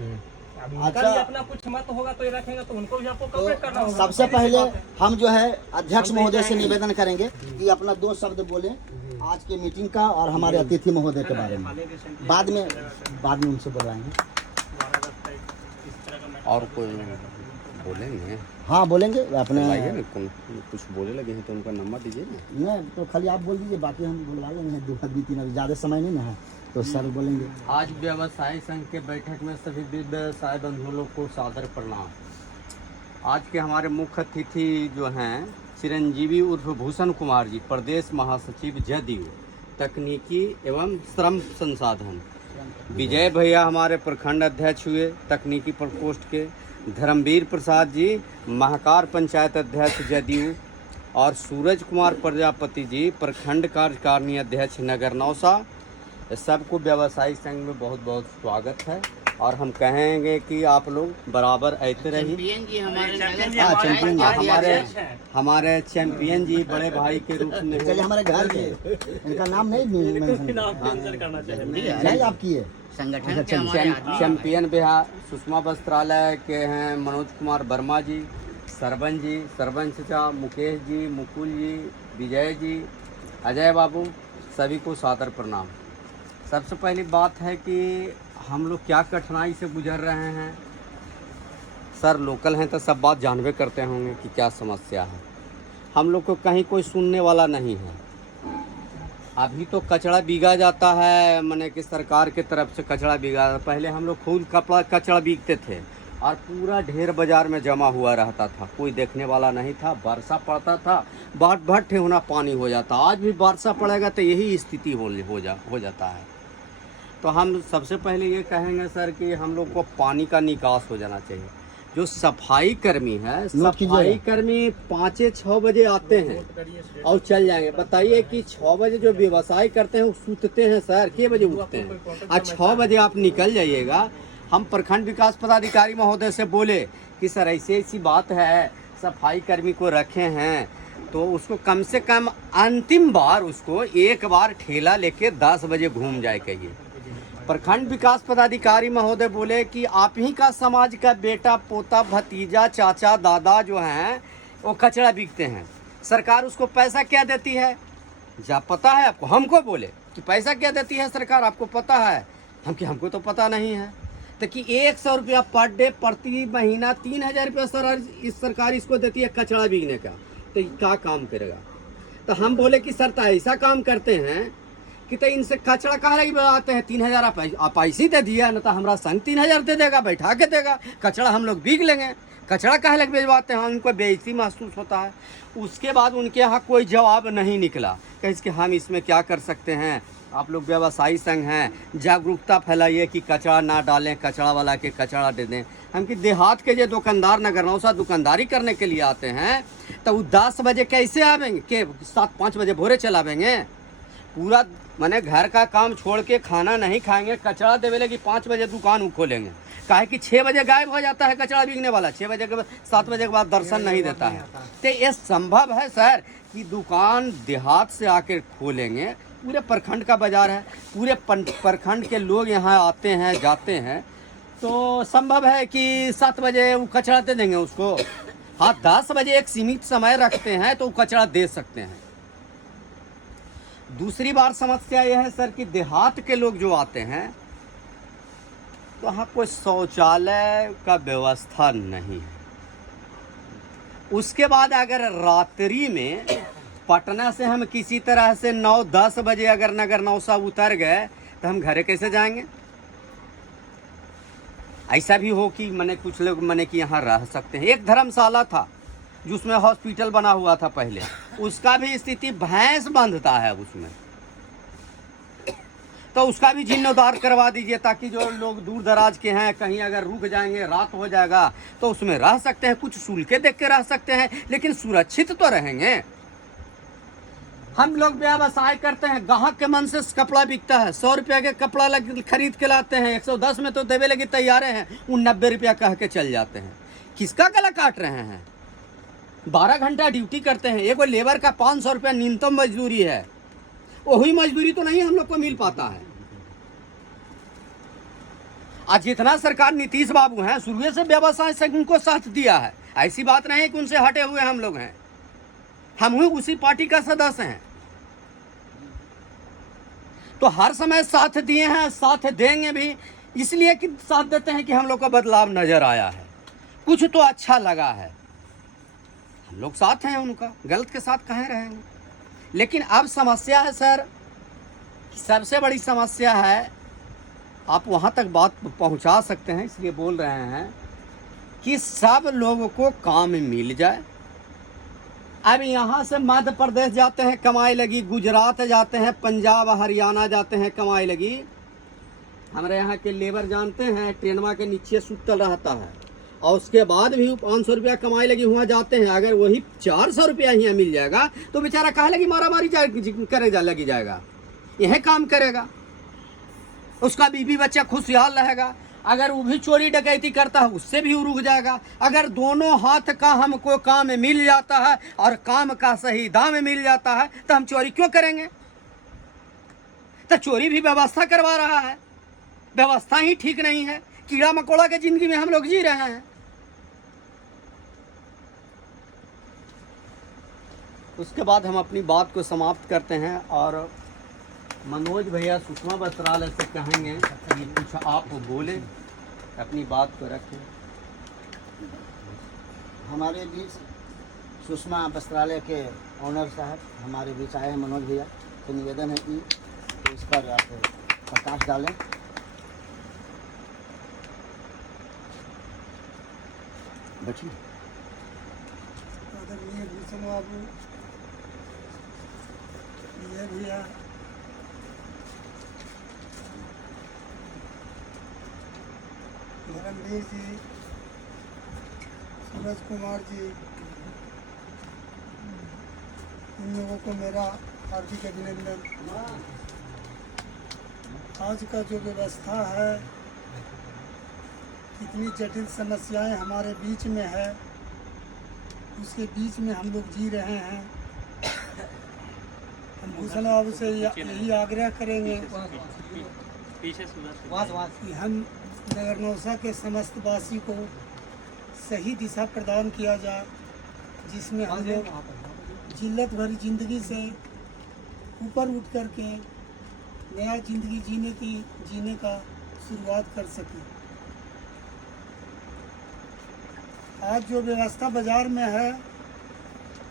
अच्छा, अपना कुछ मत होगा तो ये रखेंगे तो उनको भी आपको कवरेज करना होगा। सबसे पहले हम जो है अध्यक्ष महोदय से निवेदन करेंगे कि अपना 2 शब्द बोले आज के मीटिंग का और हमारे अतिथि महोदय के बारे में। बाद में उनसे बुलवाएंगे। और कोई बोलेंगे? हाँ बोलेंगे अपने ना, कुछ बोले लगे हैं तो उनका नंबर दीजिए ना। नहीं तो खाली आप बोल दीजिए, बाकी हम बुलवा लेंगे। 2 आदमी 3 आदमी, ज़्यादा समय नहीं ना है तो सर बोलेंगे। आज व्यवसायी संघ के बैठक में सभी व्यवसाय बंधुओं लोग को सादर प्रणाम। आज के हमारे मुख्य अतिथि जो हैं चिरंजीवी उर्फ भूषण कुमार जी, प्रदेश महासचिव जदयू तकनीकी एवं श्रम संसाधन। विजय भैया हमारे प्रखंड अध्यक्ष हुए तकनीकी प्रकोष्ठ के। धर्मवीर प्रसाद जी महाकार पंचायत अध्यक्ष जदयू। और सूरज कुमार प्रजापति जी प्रखंड कार्यकारिणी अध्यक्ष नगर नौसा। सबको व्यवसायी संघ में बहुत बहुत स्वागत है और हम कहेंगे कि आप लोग बराबर ऐसे रहिए। हमारे चैंपियन जी बड़े भाई के रूप में चलिए हमारे घर के, इनका नाम नहीं करना चाहिए। नहीं आपकी है संगठन चैंपियन बिहार सुषमा वस्त्रालय के हैं मनोज कुमार वर्मा जी, सरपंच चाचा, मुकेश जी, मुकुल जी, विजय जी, अजय बाबू, सभी को सादर प्रणाम। सबसे पहली बात है कि हम लोग क्या कठिनाई से गुजर रहे हैं। सर लोकल हैं तो सब बात जानवे करते होंगे कि क्या समस्या है। हम लोग को कहीं कोई सुनने वाला नहीं है। अभी तो कचरा बीगा जाता है, माने कि सरकार के तरफ से कचरा बीगा। पहले हम लोग खुद कचरा बीगते थे और पूरा ढेर बाज़ार में जमा हुआ रहता था, कोई देखने वाला नहीं था। वर्षा पड़ता था, बाट ठेहुना पानी हो जाता। आज भी वर्षा पड़ेगा तो यही स्थिति हो जाता है। तो हम सबसे पहले ये कहेंगे सर कि हम लोग को पानी का निकास हो जाना चाहिए। जो सफाई कर्मी है, सफाई कर्मी 5-6 बजे आते हैं और चल जाएंगे। बताइए कि 6 बजे जो व्यवसाय करते हैं वो सूतते हैं सर, कितने बजे उठते हैं? आज 6 बजे आप निकल जाइएगा। हम प्रखंड विकास पदाधिकारी महोदय से बोले कि सर ऐसी बात है, सफाई कर्मी को रखे हैं तो उसको कम से कम अंतिम बार उसको एक बार ठेला लेके 10 बजे घूम जाए कहिए। प्रखंड विकास पदाधिकारी महोदय बोले कि आप ही का समाज का बेटा, पोता, भतीजा, चाचा, दादा जो हैं वो कचरा बिकते हैं। सरकार उसको पैसा क्या देती है? जब पता है आपको? हमको बोले कि पैसा क्या देती है सरकार, आपको पता है? हमको तो पता नहीं है। तो कि 100 रुपया पर डे प्रति महीना 3000 रुपया इस सरकार इसको देती है कचरा बिकने का। तो क्या काम करेगा? तो हम बोले कि सर तो ऐसा काम करते हैं कि तो इनसे कचरा कहाँ लगी बनाते हैं। 3000 आप ऐसे दे दिया, न तो हमारा संग 3000 दे देगा, बैठा के देगा, कचरा हम लोग बीग लेंगे। कचरा कहाँ लग भिजवाते हैं? उनको बेइज्जती महसूस होता है। उसके बाद उनके यहाँ कोई जवाब नहीं निकला कि इसके हम इसमें क्या कर सकते हैं। आप लोग व्यवसायी संघ हैं, जागरूकता फैलाइए कि कचरा ना डालें, कचरा वाला के कचरा दे दें। हम कि देहात के जो दुकानदार नगर नौसा दुकानदारी करने के लिए आते हैं तो वो 10 बजे कैसे आवेंगे के 7-5 बजे भोरे चलावेंगे? पूरा मैंने घर का काम छोड़ के खाना नहीं खाएंगे, कचरा देवे लगी 5 बजे दुकान खोलेंगे। काहे कि 6 बजे गायब हो जाता है कचरा बिकने वाला। 6 बजे के बाद 7 बजे के बाद दर्शन नहीं देता है। तो ये संभव है सर कि दुकान देहात से आकर खोलेंगे। पूरे प्रखंड का बाजार है, पूरे प्रखंड के लोग यहाँ आते हैं जाते हैं, तो संभव है कि 7 बजे वो कचरा दे देंगे उसको। हाँ 10 बजे एक सीमित समय रखते हैं तो वो कचरा दे सकते हैं। दूसरी बार समस्या यह है सर कि देहात के लोग जो आते हैं तो वहाँ कोई शौचालय का व्यवस्था नहीं है। उसके बाद अगर रात्रि में पटना से हम किसी तरह से 9-10 बजे अगर नगर नौसा उतर गए तो हम घरे कैसे जाएंगे? ऐसा भी हो कि मैंने कुछ लोग मैंने कि यहाँ रह सकते हैं। एक धर्मशाला था जिसमें हॉस्पिटल बना हुआ था पहले, उसका भी स्थिति भैंस बंधता है उसमें, तो उसका भी जीर्णोद्धार करवा दीजिए ताकि जो लोग दूर दराज के हैं कहीं अगर रुक जाएंगे, रात हो जाएगा तो उसमें रह सकते हैं, कुछ सुलके देख के रह सकते हैं, लेकिन सुरक्षित तो रहेंगे। हम लोग व्यवसाय करते हैं, ग्राहक के मन से कपड़ा बिकता है। 100 रुपया के कपड़ा खरीद के लाते हैं, 110 में तो देवे लगी तैयार हैं, वो 90 रुपया कह के चल जाते हैं। किसका गला काट रहे हैं? 12 घंटा ड्यूटी करते हैं, एक लेबर का 500 रुपया न्यूनतम मजदूरी है, वही मजदूरी तो नहीं हम लोग को मिल पाता है। आज जितना सरकार नीतीश बाबू हैं शुरू से व्यवसाय से उनको साथ दिया है, ऐसी बात नहीं है कि उनसे हटे हुए हम लोग हैं, हम ही उसी पार्टी का सदस्य हैं। तो हर समय साथ दिए हैं, साथ देंगे भी, इसलिए कि साथ देते हैं कि हम लोग का बदलाव नजर आया है, कुछ तो अच्छा लगा है, हम लोग साथ हैं उनका, गलत के साथ कहाँ रहेंगे। लेकिन अब समस्या है सर, सबसे बड़ी समस्या है, आप वहाँ तक बात पहुँचा सकते हैं इसलिए बोल रहे हैं कि सब लोगों को काम मिल जाए। अब यहाँ से मध्य प्रदेश जाते हैं कमाई लगी, गुजरात जाते हैं, पंजाब हरियाणा जाते हैं कमाई लगी। हमारे यहाँ के लेबर जानते हैं ट्रेनवा के नीचे सुतल रहता है और उसके बाद भी 500 रुपया कमाई लगी वहाँ जाते हैं। अगर वही 400 रुपया यहाँ मिल जाएगा तो बेचारा कहाँ लगी मारा मारी करेगा, लगी जाएगा, यह काम करेगा, उसका बीवी बच्चा खुशहाल रहेगा। अगर वो भी चोरी डकैती करता है उससे भी रुक जाएगा। अगर दोनों हाथ का हमको काम मिल जाता है और काम का सही दाम मिल जाता है तो हम चोरी क्यों करेंगे। तो चोरी भी व्यवस्था करवा रहा है, व्यवस्था ही ठीक नहीं है, कीड़ा मकोड़ा के जिंदगी में हम लोग जी रहे हैं। उसके बाद हम अपनी बात को समाप्त करते हैं और मनोज भैया सुषमा वस्त्रालय से कहेंगे कि कुछ आप बोले, अपनी बात को रखें। हमारे बीच सुषमा वस्त्रालय के ऑनर साहब हमारे बीच आए हैं मनोज भैया, तो निवेदन है कि इस पर आप प्रकाश डालें। बैठिए। आदरणीय भूषण बाबू, ये भैया, धर्मवीर जी, सूरज कुमार जी, इन लोगों को मेरा हार्दिक अभिनंदन। आज का जो व्यवस्था है, कितनी जटिल समस्याएं हमारे बीच में है, उसके बीच में हम लोग जी रहे हैं। हम भूषण बाबू से यही आग्रह करेंगे कि हम नगर नौसा के समस्त वासी को सही दिशा प्रदान किया जाए, जिसमें हम लोग जिल्लत भरी जिंदगी से ऊपर उठ कर के नया जिंदगी जीने का शुरुआत कर सकें। आज जो व्यवस्था बाजार में है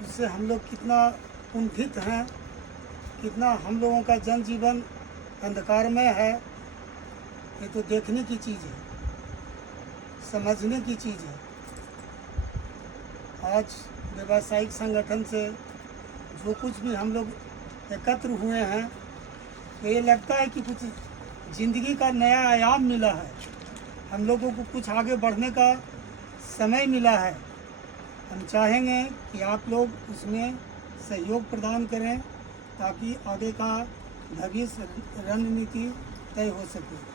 उससे हम लोग कितना कुंठित हैं, कितना हम लोगों का जनजीवन अंधकारमय है, ये तो देखने की चीज़ है, समझने की चीज़ है। आज व्यावसायिक संगठन से जो कुछ भी हम लोग एकत्र हुए हैं, तो ये लगता है कि कुछ ज़िंदगी का नया आयाम मिला है, हम लोगों को कुछ आगे बढ़ने का समय मिला है। हम चाहेंगे कि आप लोग उसमें सहयोग प्रदान करें ताकि आगे का भविष्य रणनीति तय हो सके।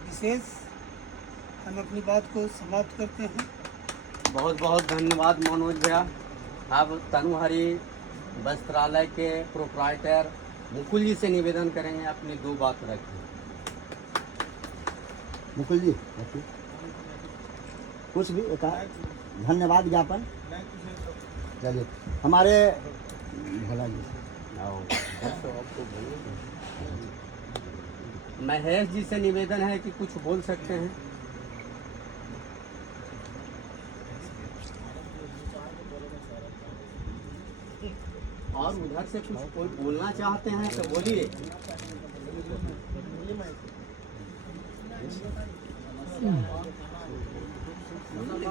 विशेष हम अपनी बात को समाप्त करते हैं। बहुत बहुत धन्यवाद मनोज भैया। अब तनुहरी वस्त्रालय के प्रोप्राइटर मुकुल जी से निवेदन करेंगे, अपनी दो बात रखें। मुकुल जी कुछ भी एक धन्यवाद ज्ञापन। चलिए हमारे भोला जी महेश जी से निवेदन है कि कुछ बोल सकते हैं। और उधर से कुछ कोई बोलना चाहते हैं तो बोलिए।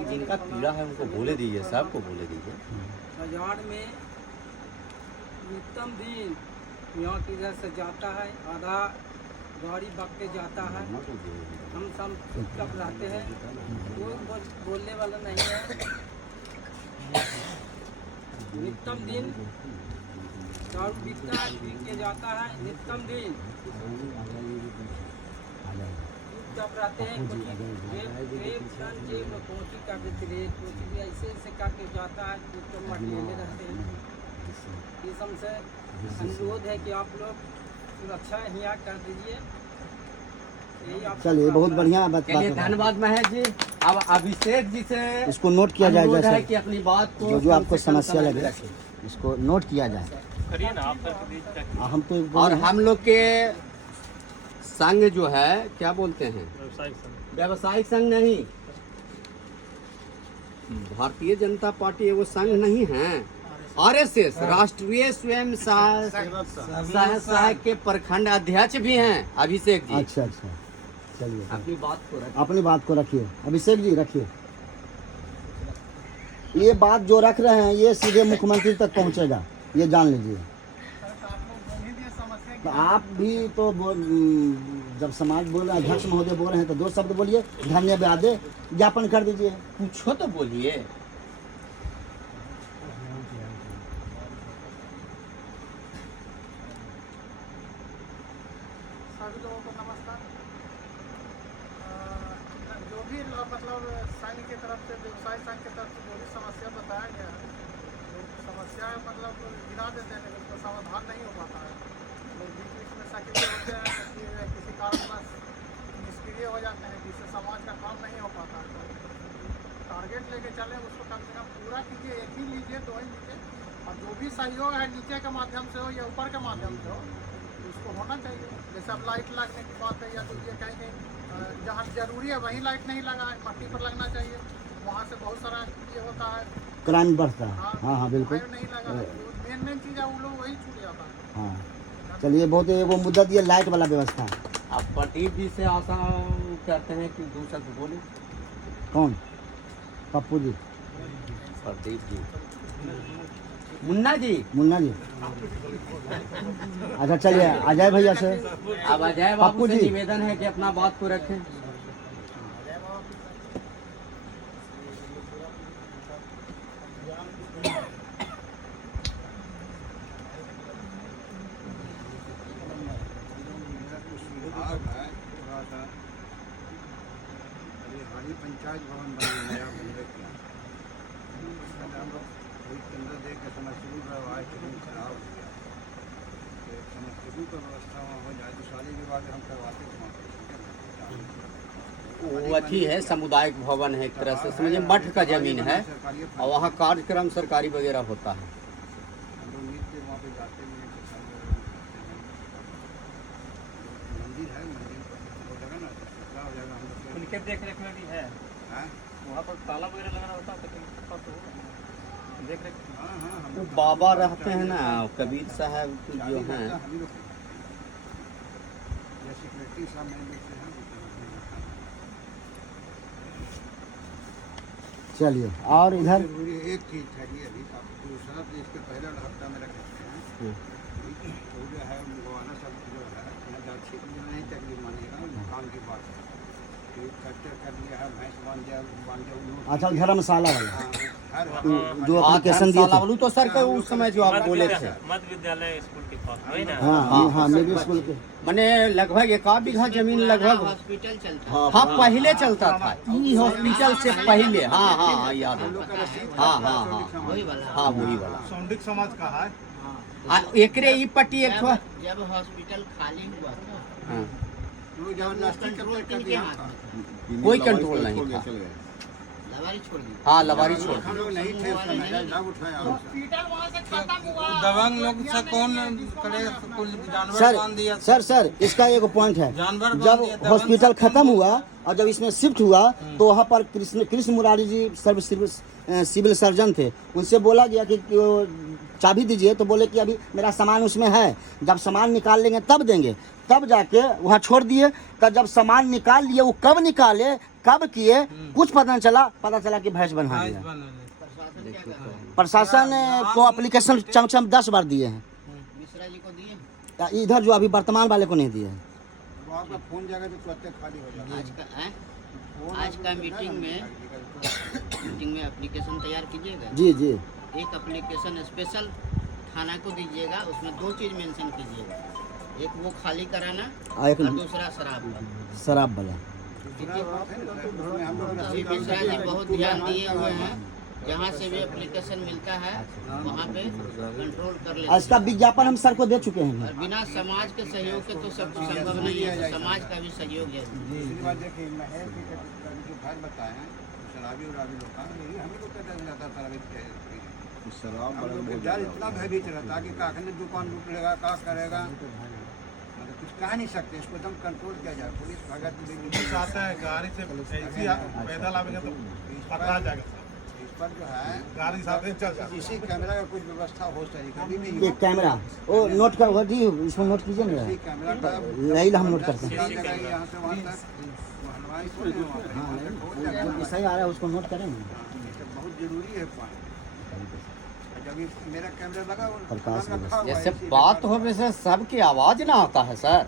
जिनका पीड़ा है उनको बोले दीजिए, सबको बोले दीजिए। बाजार में नित्यम दिन यहाँ किधर से जाता है, आधा गाड़ी बकते जाता है, हम सब चुपचाप रहते हैं, कोई बोलने वाला नहीं है। नित्यम दिन दारू बिकता है, पी के जाता है, नित्यम दिन चुपचाप रहते हैं। कोची का बेचरे कोची ऐसे ऐसे करके जाता है, चुपचाप मटेले रहते हैं। इस हमसे अनुरोध है कि आप लोग सुरक्षा यहाँ कर दीजिए। यही आप चलिए बहुत बढ़िया बात चलिए बात है। धन्यवाद महेश जी। अब अभिषेक जी से इसको नोट किया जाए अनुरोध है जैसे कि अपनी बात को जो जो कम आपको से कम समस्या समय में लगे रखें। इसको नोट किया जाए। हम तो और हम लोग के संघ जो है क्या बोलते हैं, व्यावसायिक संघ नहीं, भारतीय जनता पार्टी वो संघ नहीं है, आरएसएस राष्ट्रीय स्वयं सहायक के प्रखंड अध्यक्ष भी हैं अभिषेक जी। अच्छा अच्छा चलिए अपनी बात को रखें। अपनी बात को रखिए अभिषेक जी, रखिए। ये बात जो रख रहे हैं ये सीधे मुख्यमंत्री तक पहुंचेगा, ये जान लीजिए। तो आप भी तो जब समाज बोल रहे हैं, अध्यक्ष महोदय बोल रहे हैं, तो दो शब्द बोलिए, धन्यवाद ज्ञापन कर दीजिए। पूछो तो बोलिए। सभी लोगों को नमस्कार। जो भी मतलब संघ की तरफ से, व्यवसाय संघ की तरफ से जो भी समस्या बताया गया है, तो समस्या मतलब गिरा देते हैं लेकिन उसका समाधान नहीं हो पाता है। लोग बीच बीच में सक्रिय होते हैं कि किसी कारणवश निष्क्रिय हो जाते हैं, जिससे समाज का काम नहीं हो पाता है। तो टारगेट लेके चले, उसको कम से कम पूरा कीजिए। एक ही लीजिए, दो ही लीजिए, और जो भी सहयोग है नीचे के माध्यम से हो या ऊपर के माध्यम से हो, उसको होना चाहिए। जैसे अब लाइट लगने की बात है, या तो ये कहीं जहाँ जरूरी है वहीं लाइट नहीं लगा है, पट्टी पर लगना चाहिए। वहाँ से बहुत सारा ये होता है, क्राइम बढ़ता है। हाँ हाँ बिल्कुल। वहीं नहीं लगा है। मेन चीज़ है, वो लोग वही छूट जाता है। हाँ चलिए बहुत वो मुद्दा दिया लाइट वाला व्यवस्था। आप प्रदीप जी से आशा करते हैं कि दो शब्द बोले। कौन? पप्पू जी, प्रदीप जी, मुन्ना जी। मुन्ना जी। अच्छा चलिए अजय भैया से। अब अजय पप्पू बाबू से जी। निवेदन है कि अपना बात को रखें। पंचायत भवन बना नया बनने का हम लोग वही केंद्र दे के समस्तीपुर का आए खराब हो गया। तो समस्तीपुर का व्यवस्था वहाँ हो जाए तो सारी विभाग हम करवाते वो अथी है, सामुदायिक भवन है, एक तरह से समझिए मठ का जमीन है, और वहाँ कार्यक्रम सरकारी वगैरह होता है। हम लोग नित्य वहाँ पे जाते हैं, मंदिर है, मंदिर हो जाएगा ना, हो जाएगा। हम लोग उनके देख रेख में भी है, वहाँ पर ताला वगैरह लगाना होता है, देख रेख। हाँ हाँ हम वो बाबा रहते हैं ना कबीर साहब जो हैं, सेक्रेटरी साहब नहीं देखते हैं। चलिए और इधर जरूरी एक चीज़ है ये, अभी आप दूसरा तो इसके पहले हफ्ता में रख सकते हैं। वो जो है मुगवाना सब जो है नहीं तकलीफ मानेगा, काम की बात है। कच्चर कर लिया है, भैंस बांध दिया। अच्छा धर्मशाला वाला हर जो एप्लीकेशन दिए थे। तो सर के उस समय जो आप बोले थे, मध्य विद्यालय स्कूल के पास वही ना। हाँ हाँ मिडिल स्कूल के। मैंने लगभग 1 बीघा जमीन लगभग हॉस्पिटल चलता हाँ पहले चलता था, ई हॉस्पिटल से पहले। हाँ हाँ हाँ याद है। हाँ हाँ हाँ वही वाला। हाँ वही वाला। सौंडिक समाज का है। एकरे ई पट्टी एक ठो। जब हॉस्पिटल खाली हुआ था, हाँ, लोग जबरदस्ती कंट्रोल कर किनके दिया। हाथ में? कोई कंट्रोल नहीं था। लवारी छोड़ दी। हाँ लवारी छोड़ हम लोग नहीं थे उस समय, लाभ उठाया। हॉस्पिटल वहाँ से खत्म हुआ। दबंग लोग से कौन करे, कुल जानवर बांध दिया। सर इसका एक पॉइंट है। जानवर बांध जब दिया, दबंग हॉस्पिटल खत्म हुआ और जब इसमें शिफ्ट हुआ तो वहाँ पर कृष्ण मुरारी जी सिविल सर्जन थे, उनसे बोला गया कि वो चाबी दीजिए, तो बोले कि अभी मेरा सामान उसमें है, जब सामान निकाल लेंगे तब देंगे। तब जाके वहाँ छोड़ दिए। तब जब सामान निकाल लिए, वो कब निकाले कब किए कुछ पता नहीं चला। पता चला कि भैंस बना दिया। प्रशासन को एप्लीकेशन चम 10 बार दिए हैं, मिश्रा जी को दिए। इधर जो अभी वर्तमान वाले को नहीं दिए हैं। वहाँ का फोन जाएगा तो तुरंत खाली हो जाएगा। आज का मीटिंग में एप्लीकेशन तैयार कीजिएगा। जी जी एक एप्लीकेशन स्पेशल थाना को दीजिएगा, उसमें 2 चीज़ मेंशन कीजिएगा, एक वो खाली कराना और एक और दूसरा शराब का। शराब वाला। जी मिश्रा जी बहुत ध्यान दिए हुए हैं, जहाँ से भी एप्लीकेशन मिलता है वहाँ पे कंट्रोल कर लेते और इसका विज्ञापन हम सर को दे चुके हैं। हैं। और बिना समाज के सहयोग के तो सब कुछ संभव नहीं है, तो समाज का भी सहयोग है। दूसरी बात देखिए, महल की जो भाई बताए हैं शराबी उराबी लोग का, यही हम लोग कहते जाता शराबी शराब हम लोग डर इतना भयभीत रहता कि काखने दुकान लूट लेगा, का करेगा, मतलब कुछ कह नहीं सकते, इसको एकदम कंट्रोल किया जाए। पुलिस भगत चाहता है गाड़ी से ऐसी पैदल आवेगा तो पकड़ा जाएगा, इस पर जो है गाड़ी साथ में चल जाए। सीसी कैमरा का कुछ व्यवस्था हो सही कभी नहीं ये कैमरा वो नोट कर वो जी इसको नोट कीजिए ना। सीसी कैमरा का यही हम नोट करते हैं। यहाँ से वहाँ तक वो हलवाई को नहीं वहाँ पे, वहाँ तक हो जाएगा। जो सही आ रहा है उसको नोट करें ना। ये सब बहुत जरूरी है पॉइंट। जब ये मेरा कैमरा लगा प्रकाश रखा हुआ है, जैसे इसी बात होने से सबकी आवाज ना आता है सर,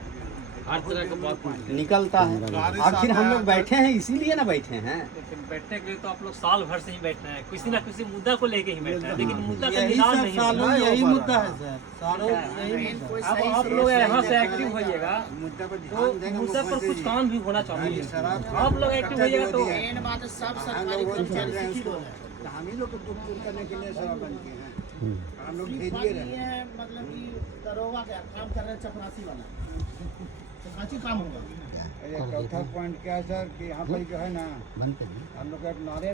हर तरह का बात निकलता है। आखिर हम लोग बैठे हैं इसीलिए ना बैठे हैं। लेकिन बैठने के लिए तो आप लोग साल भर से ही बैठना है, किसी ना किसी मुद्दा को लेके ही बैठना है, लेकिन मुद्दा का यही निदान सब नहीं सालों होता। यही मुद्दा है सर, सालों यही मुद्दा। अब आप लोग यहाँ से एक्टिव होइएगा मुद्दा पर तो ध्यान देंगे, मुद्दा पर कुछ काम भी होना चाहिए। शराब आप लोग एक्टिव होइएगा तो मेन बात है, सब हम सरकारी लोग कर्मचारी रहे हैं शिक्षित उसको, हो गए। तो हम ही लोग को दुख दूर करने के लिए शराब बन के हैं। हम लोग बात भेजिए ये रहे है, मतलब कि दरोगा क्या काम कर रहे हैं, चपरासी वाला चपरासी काम होगा। चौथा पॉइंट क्या है सर कि यहाँ पर जो है ना बंद करिए। हम लोग का एक नारे